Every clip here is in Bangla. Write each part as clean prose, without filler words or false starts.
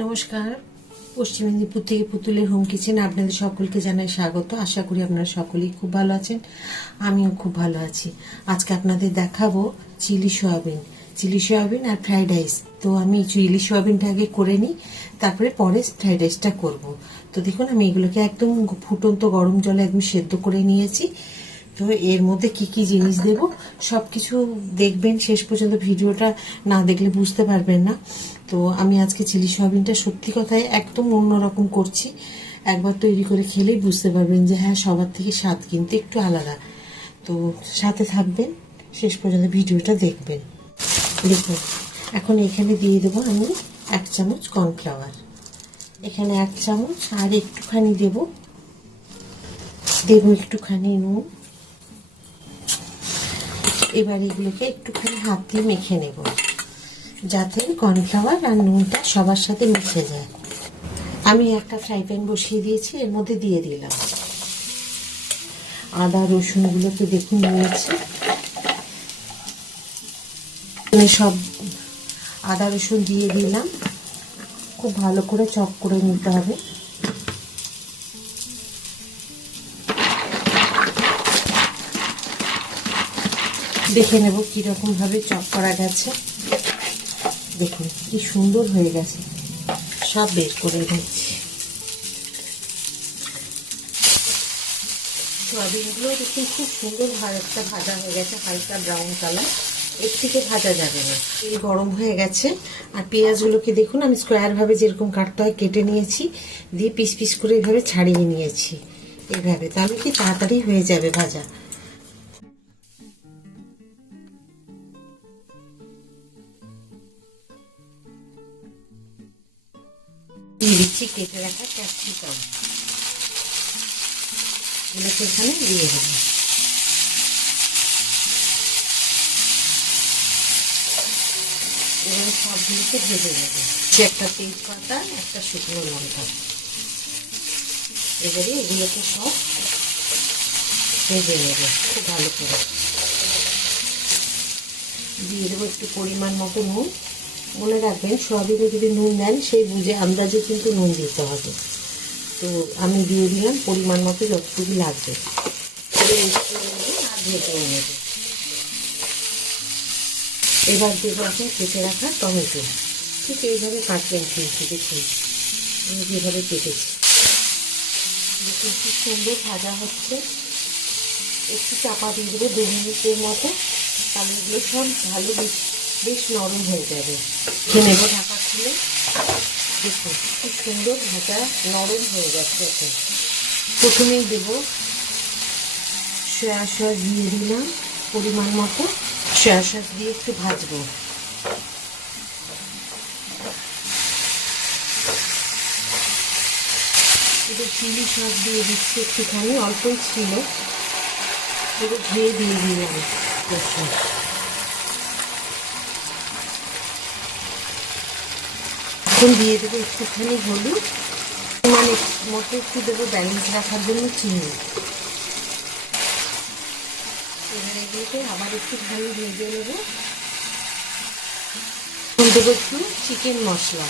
নমস্কার, পশ্চিম মেদিনীপুর থেকে পুতুলের হোম কিচেন আপনাদের সকলকে জানাই স্বাগত। আশা করি আপনারা সকলেই খুব ভালো আছেন, আমিও খুব ভালো আছি। আজকে আপনাদের দেখাবো চিলি সোয়াবিন আর ফ্রাইড রাইস। তো আমি চিলি সোয়াবিনটা আগে করে নিই, তারপরে পরে ফ্রাইড রাইসটা করব। তো দেখুন, আমি এগুলোকে একদম ফুটন্ত গরম জলে একদম সেদ্ধ করে নিয়েছি। তো এর মধ্যে কি কি জিনিস দেব সবকিছু দেখবেন, শেষ পর্যন্ত ভিডিওটা না দেখলে বুঝতে পারবেন না। তো আমি আজকে চিলি সোয়াবিনটা সত্যি কথায় একদম অন্যরকম করছি। একবার তৈরি করে খেলেই বুঝতে পারবেন যে হ্যাঁ, সবার থেকে স্বাদ কিন্তু একটু আলাদা। তো সাথে থাকবেন, শেষ পর্যন্ত ভিডিওটা দেখবেন। দেখুন, এখন এখানে দিয়ে দেবো আমি 1 চামচ কর্নফ্লাওয়ার, এখানে 1 চামচ, আর একটুখানি দেব একটুখানি নুন। এবার এগুলোকে একটুখানি হাত দিয়ে মেখে নেব, যাতে কর্নফ্লাওয়ার আর নুনটা সবার সাথে মিশে যায়। আমি একটা ফ্রাই প্যান বসিয়ে দিয়েছি, এর মধ্যে দিয়ে দিলাম আদা রসুনগুলোকে দেখুন নিয়েছি। সব আদা রসুন দিয়ে দিলাম, খুব ভালো করে চপ করে নিতে হবে। দেখে নেব কিরকম ভাবে চপ করা গেছে। দেখুন কি সুন্দর হয়ে গেছে, সব বের করে দিচ্ছি। সোয়াবিনগুলো দেখুন খুব সুন্দর ভাজা হয়ে গেছে, হালকা ব্রাউন কালার। এর থেকে ভাজা যাবে না। তেল গরম হয়ে গেছে, আর পেঁয়াজগুলোকে দেখুন আমি স্কোয়ার ভাবে যেরকম কাটতে হয় কেটে নিয়েছি, দিয়ে পিস পিস করে এইভাবে ছাড়িয়ে নিয়েছি এইভাবে, তাহলে কি তাড়াতাড়ি হয়ে যাবে ভাজা। দিয়ে দিচ্ছি কেটে রাখা ক্যাপসিকাম, এগুলোকে এখানে দিয়ে দেবো। এবারে সবগুলোকে ভেজে নেব। একটা তেজপাতা, একটা শুকনো লঙ্কা, এবারে এগুলোকে সব ভেজে নেব খুব ভালো করে। দিয়ে দেবো একটু পরিমাণ মতো নুন। মনে রাখবেন, সোয়াবিনে যদি নুন দেন সেই বুঝে আন্দাজে কিন্তু নুন দিতে হবে। তো আমি দিয়ে দিলাম পরিমাণ মতো যতটুকু লাগবে, আর ভেজে নেব। এবার দেবো আছে কেটে রাখা টমেটো, ঠিক এইভাবে কাটবেন কিন্তু। দেখুন আমি যেভাবে কেটেছি, দেখুন খুব সুন্দর ভাজা হচ্ছে। একটু চাপা দিয়ে দেবো 2 মিনিটের মতো, তাহলে এগুলো সব ভালো বেশ নরম হয়ে যাবে। খেয়ে নেবো ঢাকা খুলে। দেখুন খুব সুন্দর ভাজা নরম হয়ে গেছে। এখন প্রথমেই দেবো সয়া সস, দিয়ে দিলাম পরিমাণ মতো। সয়া সস দিয়ে একটু ভাজবো। এবার চিলি সস দিয়ে দিচ্ছি একটুখানি, অল্পই ছিল, এবার ধুয়ে দিয়ে দিলাম। এখন দিয়ে দেবো একটুখানি হলুদ, মানে মতো একটু দেবো ব্যালেন্স রাখার জন্য চিনি। এবার এগুলোকে আবার একটু ভালো ভেজে নেবো। দেবো একটু চিকেন মশলা,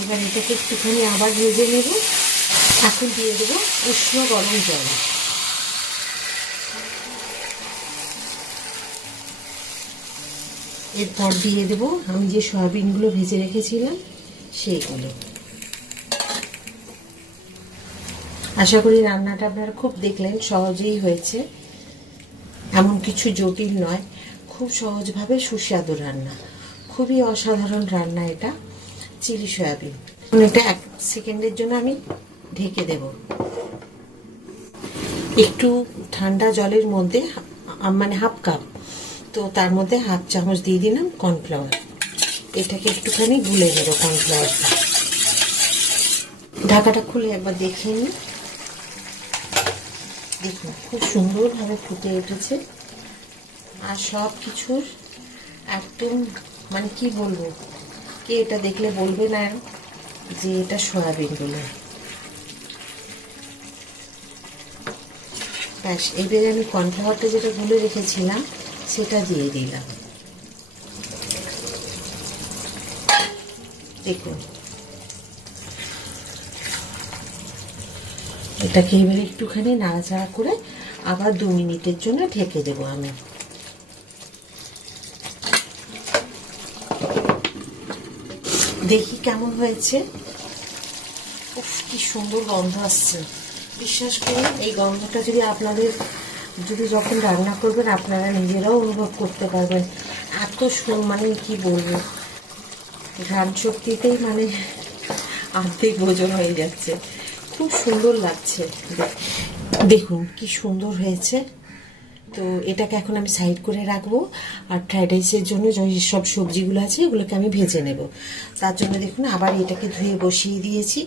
এবার এটাকে একটুখানি আবার ভেজে নেব। এখন দিয়ে দেবো উষ্ণ গরম জল। এরপর দিয়ে দেবো আমি যে সয়াবিনগুলো ভেজে রেখেছিলাম সেইগুলো। আশা করি রান্নাটা আপনারা খুব দেখলেন, সহজেই হয়েছে, এমন কিছু জটিল নয়, খুব সহজভাবে সুস্বাদু রান্না, খুবই অসাধারণ রান্না এটা চিলি সয়াবিন। এটা 1 সেকেন্ডের জন্য আমি ঢেকে দেব। একটু ঠান্ডা জলের মধ্যে, মানে 1/2 কাপ, তো তার মধ্যে 1/2 চামচ দিয়ে দিলাম কর্নফ্লাওয়ার। এটাকে একটুখানি গুলে নেব কর্নফ্লাওয়ারটা। ঢাকাটা খুলে একবার দেখে নিই। দেখুন খুব সুন্দরভাবে ফুটে উঠেছে, আর সব কিছুর একদম, মানে কি বলবো, কে এটা দেখলে বলবে না যে এটা সয়াবিনগুলো। ব্যাস, এবারে আমি কর্নফ্লাওয়ারটা যেটা গুলে রেখেছিলাম সেটা দিয়ে দিলাম। দেখুন এটাকে এবারে একটুখানি নাড়াচাড়া করে আবার 2 মিনিটের জন্য ঢেকে দেবো আমি। দেখি কেমন হয়েছে। উফ, কি সুন্দর গন্ধ আসছে। বিশ্বাস করুন এই গন্ধটা যদি যখন রান্না করবেন আপনারা নিজেরাও অনুভব করতে পারবেন। এত মানে কি বলবো, ঘ্রাণ শক্তিতেই মানে অর্ধেক ভোজন হয়ে যাচ্ছে। খুব সুন্দর লাগছে। দেখুন কি সুন্দর হয়েছে। তো এটাকে এখন আমি সাইড করে রাখবো। আর ফ্রাইড রাইসের জন্য সব সবজিগুলো আছে এগুলোকে আমি ভেজে নেব। তার জন্য দেখুন আবার এটাকে ধুয়ে বসিয়ে দিয়েছি,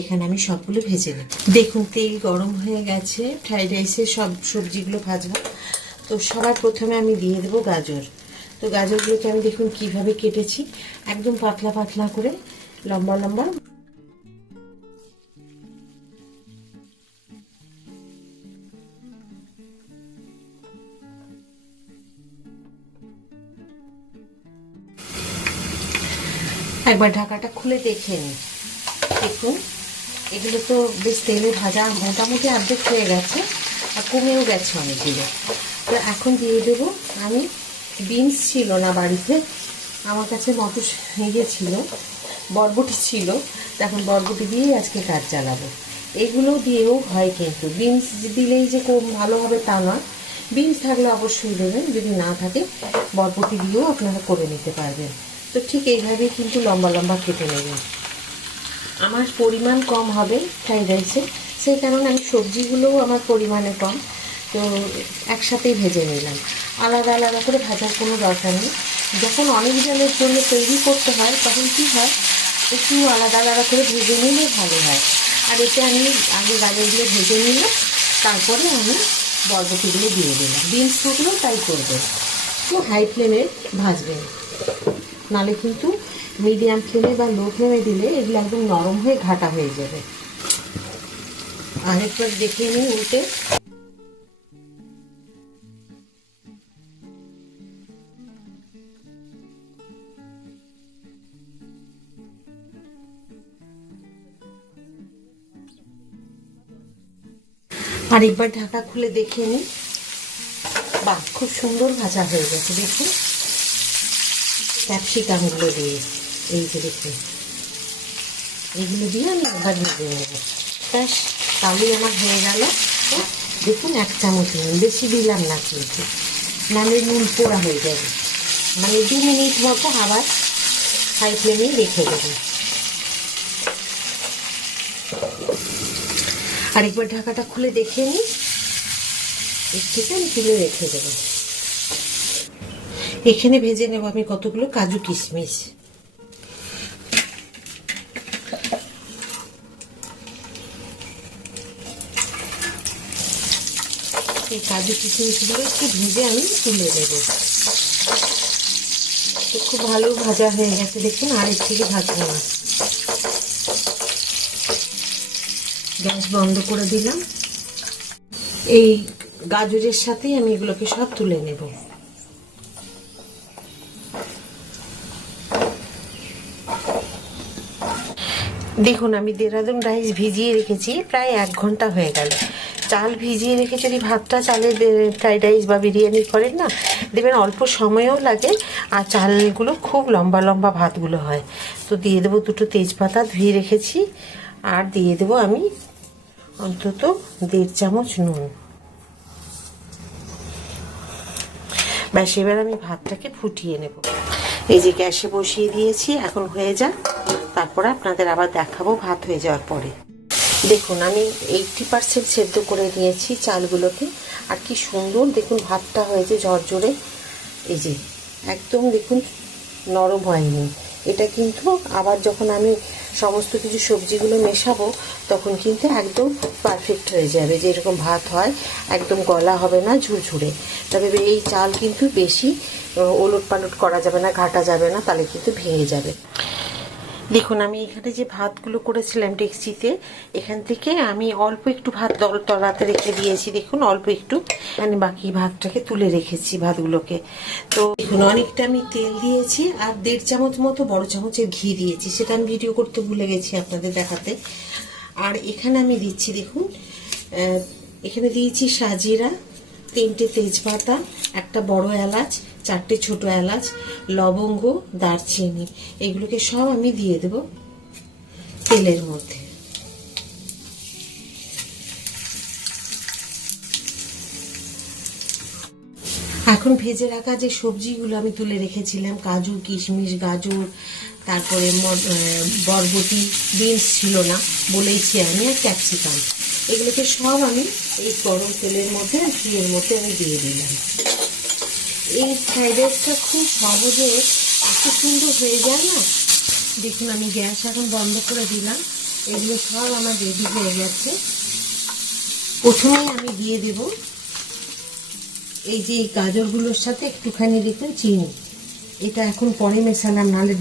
এখানে আমি সবগুলো ভেজে নেব। দেখুন তেল গরম হয়ে গেছে, ফ্রাইড রাইসের সব সবজিগুলো ভাজবো। তো সবার প্রথমে আমি দিয়ে দেবো গাজর। তো গাজরগুলোকে আমি দেখুন কিভাবে কেটেছি, একদম পাতলা পাতলা করে, লম্বা লম্বা। একবার ঢাকাটা খুলে দেখে নিন। দেখুন এগুলো তো বেশ তেলে ভাজা মোটামুটি অর্ধেক হয়ে গেছে আর কমেও গেছে অনেকগুলো। তো এখন দিয়ে দেবো আমি, বিনস ছিল না বাড়িতে, আমার কাছে মটর ছিল, বরবটি ছিল, এখন বরবটি দিয়েই আজকে কাজ চালাবো। এগুলো দিয়েও হয়, কিন্তু বিনস দিলেই যে খুব ভালো হবে তা নয়। বিনস থাকলে অবশ্যই দেবেন, যদি না থাকে বরবটি দিয়েও আপনারা করে নিতে পারবেন। তো ঠিক এইভাবেই কিন্তু লম্বা লম্বা কেটে নেবেন। আমার পরিমাণ কম হবে ফ্রাইড রাইসে, সেই কারণে আমি সবজিগুলোও আমার পরিমাণে কম, তো একসাথেই ভেজে নিলাম। আলাদা আলাদা করে ভাজার কোনো দরকার নেই। যখন অনেকজনের জন্য তৈরি করতে হয় তখন কী হয়, একটু আলাদা আলাদা করে ভেজে নিলে ভালো হয়। আর এতে আমি আগে গাজরগুলো ভেজে নিলাম, তারপরে আমি বরবটিগুলো দিয়ে দিলাম। বিনস থাকলেও তাই করবেন, তো হাই ফ্লেমে ভাজবেন, নালে কিন্তু মিডিয়াম ফ্লেমে বা লো ফ্লেমে দিলে এগুলো একদম নরম হয়ে ঘাটা হয়ে যাবে। আরেকবার দেখে নিন উল্টে। আরেকবার ঢাকা খুলে দেখে নিন। বাহ, খুব সুন্দর ভাজা হয়ে গেছে। দেখুন ক্যাপসিকামগুলো দিয়ে, এই যে দেখুন এগুলো দিয়ে আমি আবার ভেজে নেব। ব্যাস, তাহলেই আমার হয়ে গেল। দেখুন 1 চামচ নুন, বেশি দিলাম না কিন্তু, নাহলে নুন পোড়া হয়ে যাবে। মানে 2 মিনিট মতো আবার হাই ফ্লেমেই রেখে দেবেন। আরেকবার ঢাকাটা খুলে দেখে নিই, এর থেকে আমি তুলে রেখে দেবো। এখানে ভেজে নেব আমি কতগুলো কাজু কিশমিশ। এই কাজু কিশমিশগুলো একটু ভেজে আমি তুলে দেবো। খুব ভালো ভাজা হয়ে গেছে দেখুন, আর এর থেকে ভাজবো না। গ্যাস বন্ধ করে দিলাম। এই গাজরের সাথেই আমি এগুলোকে সব তুলে নেব। দেখুন আমি দেরাদুন রাইস ভিজিয়ে রেখেছি, প্রায় 1 ঘন্টা হয়ে গেল। চাল ভিজিয়ে রেখে যদি ভাতটা চালের ফ্রাইড রাইস বা বিরিয়ানি করেন না, দেখবেন অল্প সময়ও লাগে আর চালগুলো খুব লম্বা লম্বা ভাতগুলো হয়। তো দিয়ে দেবো 2টো তেজপাতা ধুয়ে রেখেছি, আর দিয়ে দেবো আমি অন্তত 1.5 চামচ নুন। ব্যাস, এবার আমি ভাতটাকে ফুটিয়ে নেব। এই যে গ্যাসে বসিয়ে দিয়েছি, এখন হয়ে যাক, তারপরে আপনাদের আবার দেখাবো ভাত হয়ে যাওয়ার পরে। দেখুন আমি 80% সেদ্ধ করে নিয়েছি চালগুলোকে, আর কি সুন্দর দেখুন ভাতটা হয়েছে ঝরঝরে। এই যে একদম দেখুন নরম হয়নি। এটা কিন্তু আবার যখন আমি সমস্ত কিছু সবজিগুলো মেশাবো তখন কিন্তু একদম পারফেক্ট হয়ে যাবে, যেরকম ভাত হয়, একদম গলা হবে না, ঝুরঝুরে। তবে এই চাল কিন্তু বেশি ওলট পালট করা যাবে না, ঘাটা যাবে না, তাহলে কিন্তু ভেঙে যাবে। দেখুন আমি এখানে যে ভাতগুলো করেছিলাম ডেকচিতে, এখান থেকে আমি অল্প একটু ভাত তলাতে রেখে দিয়েছি। দেখুন অল্প একটু, মানে বাকি ভাতটাকে তুলে রেখেছি ভাতগুলোকে। তো দেখুন অনেকটা আমি তেল দিয়েছি আর 1.5 চামচ মতো বড় চামচের ঘি দিয়েছি, সেটা আমি ভিডিও করতে ভুলে গেছি আপনাদের দেখাতে। আর এখানে আমি দিচ্ছি দেখুন, এখানে দিয়েছি সাজিরা, 3টে তেজপাতা, একটা বড় এলাচ, 4টে ছোট এলাচ, লবঙ্গ, দারচিনি, এগুলোকে সব আমি দিয়ে দেব তেলের মধ্যে। এখন ভেজে রাখা যে সবজিগুলো আমি তুলে রেখেছিলাম, কাজু, কিশমিশ, গাজর, তারপরে বরবটি, বিনস ছিল না বলেইছি আমি, আর ক্যাপসিকাম, এগুলোকে সব আমি এই গরম তেলের মধ্যে আর ঘিয়ের মধ্যে আমি দিয়ে দিলাম। এই ফ্রাইড রাইসটা খুব সহজে এত সুন্দর হয়ে যায় না। দেখুন আমি গ্যাস এখন বন্ধ করে দিলাম, এগুলো সব আমার রেডি হয়ে গেছে। প্রথমেই আমি দিয়ে দেব এই যে এই গাজরগুলোর সাথে একটুখানি দেখুন চিনি, এটা এখন পরে মেশালাম, নাহলে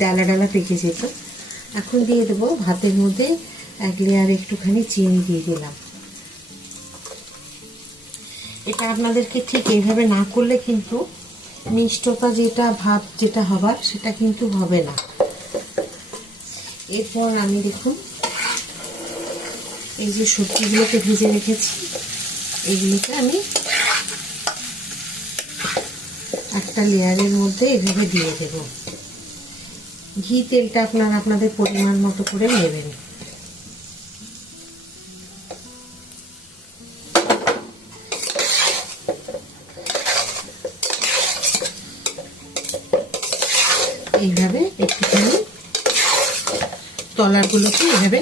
ডালা ডালা পেকে যেত। এখন দিয়ে দেবো ভাতের মধ্যে 1 লেয়ার একটুখানি চিনি দিয়ে দিলাম। এটা আপনাদেরকে ঠিক এইভাবে না করলে কিন্তু মিষ্টতা যেটা ভাব যেটা হবার সেটা কিন্তু হবে না। এরপর আমি দেখুন এই যে সবজিগুলোকে ভেজে রেখেছি, এইগুলোকে আমি একটা লেয়ারের মধ্যে এভাবে দিয়ে দেব। ঘি তেলটা আপনারা আপনাদের পরিমাণ মতো করে নেবেন। এইভাবে একটুখানি তলাগুলোকে এভাবে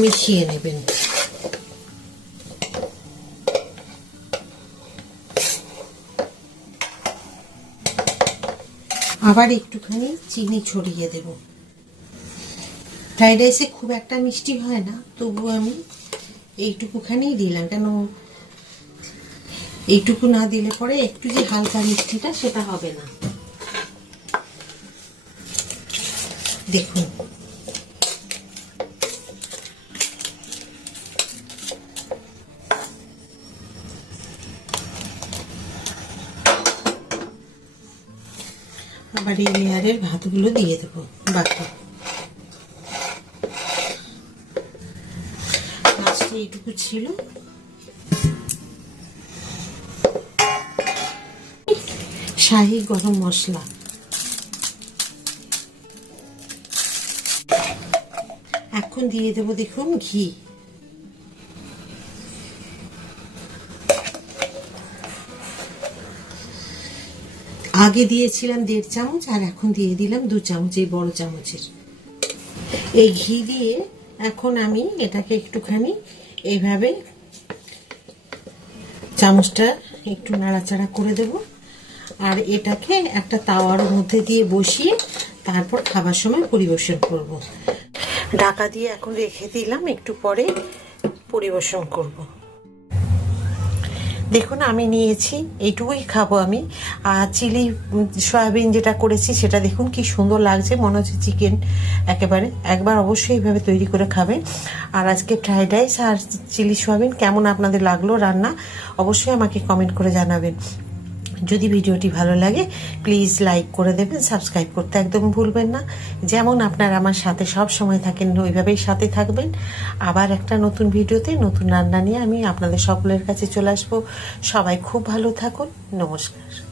মিশিয়ে নেবেন। আবার একটুখানি চিনি ছড়িয়ে দেব। ফ্রাইড রাইসে খুব একটা মিষ্টি হয় না, তবু আমি এইটুকুখানি দিলাম, কেন এইটুকু না দিলে পরে একটু যে হালকা মিষ্টিটা সেটা হবে না। দেখুন আবার এই লেয়ারের ভাতগুলো দিয়ে দেবো বাকি। লাস্টে এইটুকু ছিল, শাহি গরম মশলা, এখন দিয়ে দেবো দেখুন ঘি। আগে দিয়েছিলাম 1.5 চামচ আর এখন দিয়ে দিলাম 2 চামচ, এই বড় চামচের। এই ঘি দিয়ে এখন আমি এটাকে একটুখানি এইভাবে চামচটা একটু নাড়াচাড়া করে দেব, আর এটাকে একটা তাওয়ার মধ্যে দিয়ে বসিয়ে তারপর খাবার সময় পরিবেশন করব। ঢাকা দিয়ে এখন রেখে দিলাম, একটু পরে পরিবেশন করব। দেখুন আমি নিয়েছি, এইটুকুই খাবো আমি। আর চিলি সয়াবিন যেটা করেছি সেটা দেখুন কি সুন্দর লাগছে, মনে হচ্ছে চিকেন একেবারে। একবার অবশ্যই এইভাবে তৈরি করে খাবেন। আর আজকে ফ্রাইড রাইস আর চিলি সয়াবিন কেমন আপনাদের লাগলো রান্না, অবশ্যই আমাকে কমেন্ট করে জানাবেন। যদি ভিডিওটি ভালো লাগে প্লিজ লাইক করে দেবেন, সাবস্ক্রাইব করতে একদম ভুলবেন না। যেমন আপনারা আমার সাথে সব সময় থাকেন ওইভাবেই সাথে থাকবেন। আবার একটা নতুন ভিডিওতে নতুন রান্না নিয়ে আমি আপনাদের সকলের কাছে চলে আসবো। সবাই খুব ভালো থাকুন, নমস্কার।